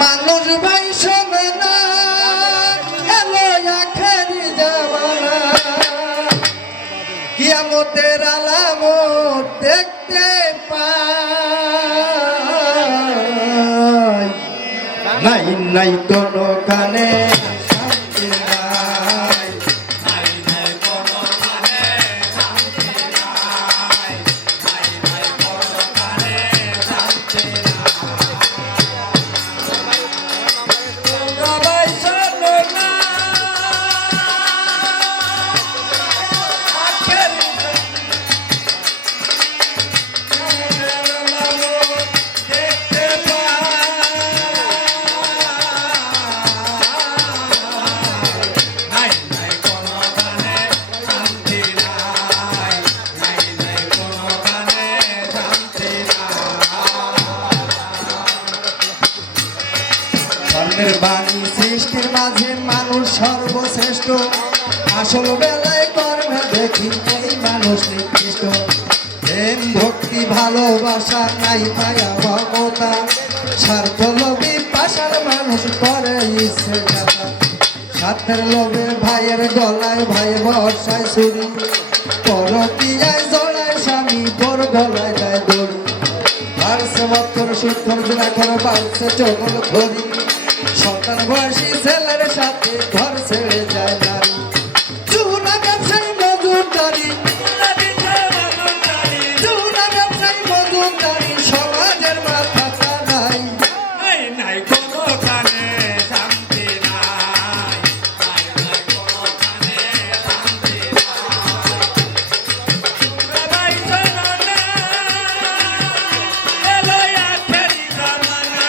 মানুষ ভাই শোনে না এলো আখেরি জামানা কিয়ামতের আলামত দেখতে পাই নাই নাই কোনো কানে শান্তি নাই নাই নাই কোনো কানে শান্তি নাই নাই নাই কোনো কানে শান্তি বাণী সৃষ্টির মাঝে মানুষ সর্বশ্রেষ্ঠ আসল বেলায় কর্মে দেখি এই মানুষ নিকৃষ্ট প্রেম ভক্তি ভালোবাসা নাই মায়া মমতা স্বার্থ লোভী পাশার মানুষ করে ইচ্ছে স্বার্থের লোভে ভাইয়ের গলায় ভাই বর্ষায় ছুরি পরকিয়ায় জড়ায় স্বামী পর গলায় দেয় দড়ি বাড়ছে মত্তর সুত্তর জোড়াখর বাড়ছে চগল ঘড়ি সন্তান বয়সী ছেলের সাথে ঘর ছেড়ে যায় নারী চুনা ব্যবসায়ী মজুরদারি চুনা ব্যবসায়ী মজুরদারি সমাজের মাথা নাই নাই কোনো কানে শান্তি নাই নাই কোনো কানে শান্তি নাই এলো আখেরি জামানা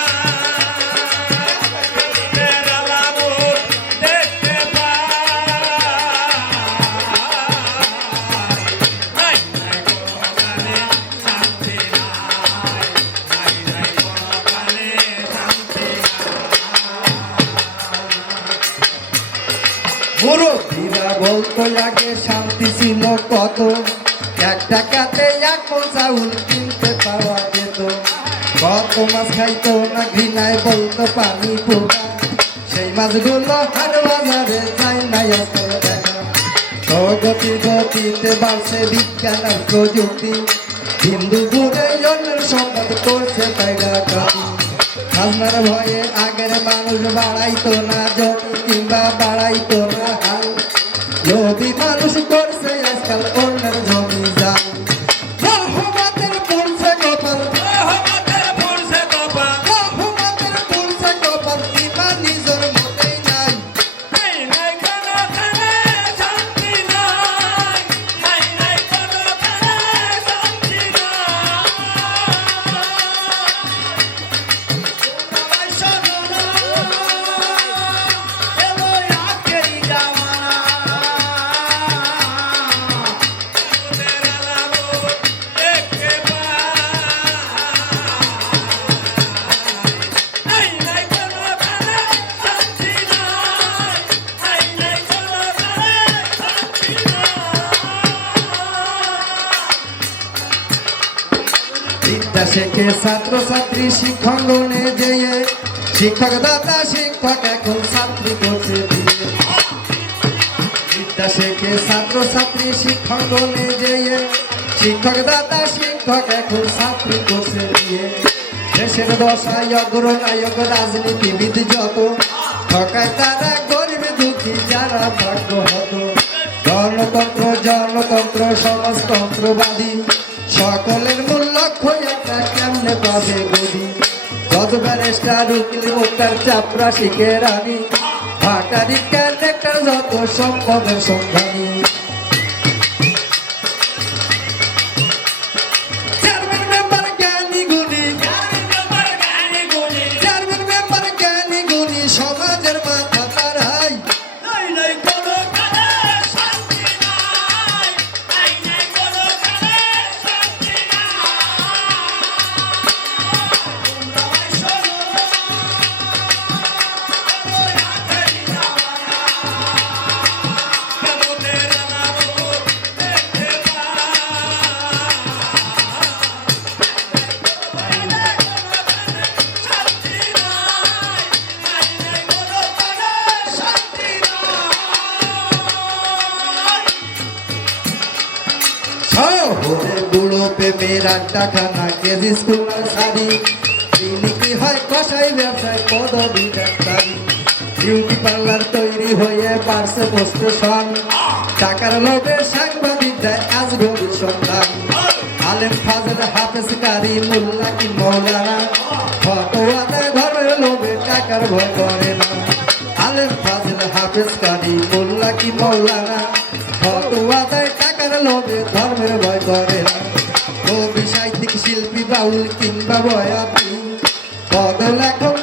মুরব্বীরা বলতো আগে শান্তি ছিল কত এক টাকাতে এক মণ চাউল কিনতে পাওয়া যেত কত মাছ খাইতো না ঘৃণায় বলতো পানি পোকা সেই মাছগুলো হাট বাজারে যায় না আজকাল দেখা প্রগতি গতিতে বাড়ছে বিজ্ঞান আর প্রযুক্তি হিন্দু গুণে অন্যের সম্পদ করছে তাই ডাকাতি খাজনার ভয়ে আগের মানুষ বাড়াইতো না জমি কিংবা বাড়াইতো না হাল লোভী মানুষ করছে আজকাল অন্যের জমি যান রহমতের পড়ছে কপাল রহমতের পড়ছে কপাল রহমতের পড়ছে কপাল ইমান নিজের মতেই নাই নাই নাই কোনো কানে শান্তি নাই নাই নাই কোনো কানে শান্তি বিদ্যা শেখে ছাত্র ছাত্রী শিক্ষাঙ্গনে যেয়ে শিক্ষক দাতা শিক্ষক এখন ছাত্রী করছে বিয়ে বিদ্যা শেখে ছাত্র ছাত্রী শিক্ষাঙ্গনে যেয়ে শিক্ষক দাতা শিক্ষক এখন ছাত্রী করছে বিয়ে দেশের দশায় অগ্রনায়ক রাজনীতিবিদ যত ঠকায় তারা গরিব দুঃখী যারা ভাগ্য হতো গণতন্ত্র জনতন্ত্র সমাজতন্ত্রবাদী সকলের মূল লক্ষ্য একটা কেমনে পাবে গদি জজ ব্যারিস্টার উকিল মোক্তার চাপড়া শিখে রানী ভাটারি ক্যারেক্টার যত সম্পদের সন্ধানী সমাজের মাথা তারাই নাই নাই কোনো কানে শান্তি নাই নাই নাই কোনো কানে শান্তি নাই হবে মেয়ের আড্ডাখানা কেজি স্কুল নার্সারি কি হয় কষাই ব্যবসায় পদবি ডাক্তারি বিউটি পার্লার তৈরি হয়ে পারছে স্টেশন টাকার লোভে সাংবাদিক দেয় আজ গভীর সন্ধান আলেম ফাজল হাফেজ কারি মোল্লা কি মৌলানা ফতোয়া দেয় ধর্মের লোভে টাকার ভয় করে না আলেম ফাজল হাফেজ কারি মোল্লা কি মৌলানা ফতোয়া দেয় টাকার লোভে ধর্মের ভয় করে না কবি সাহিত্যিক শিল্পী বাউল কিংবা বয়াতি পদ লেখক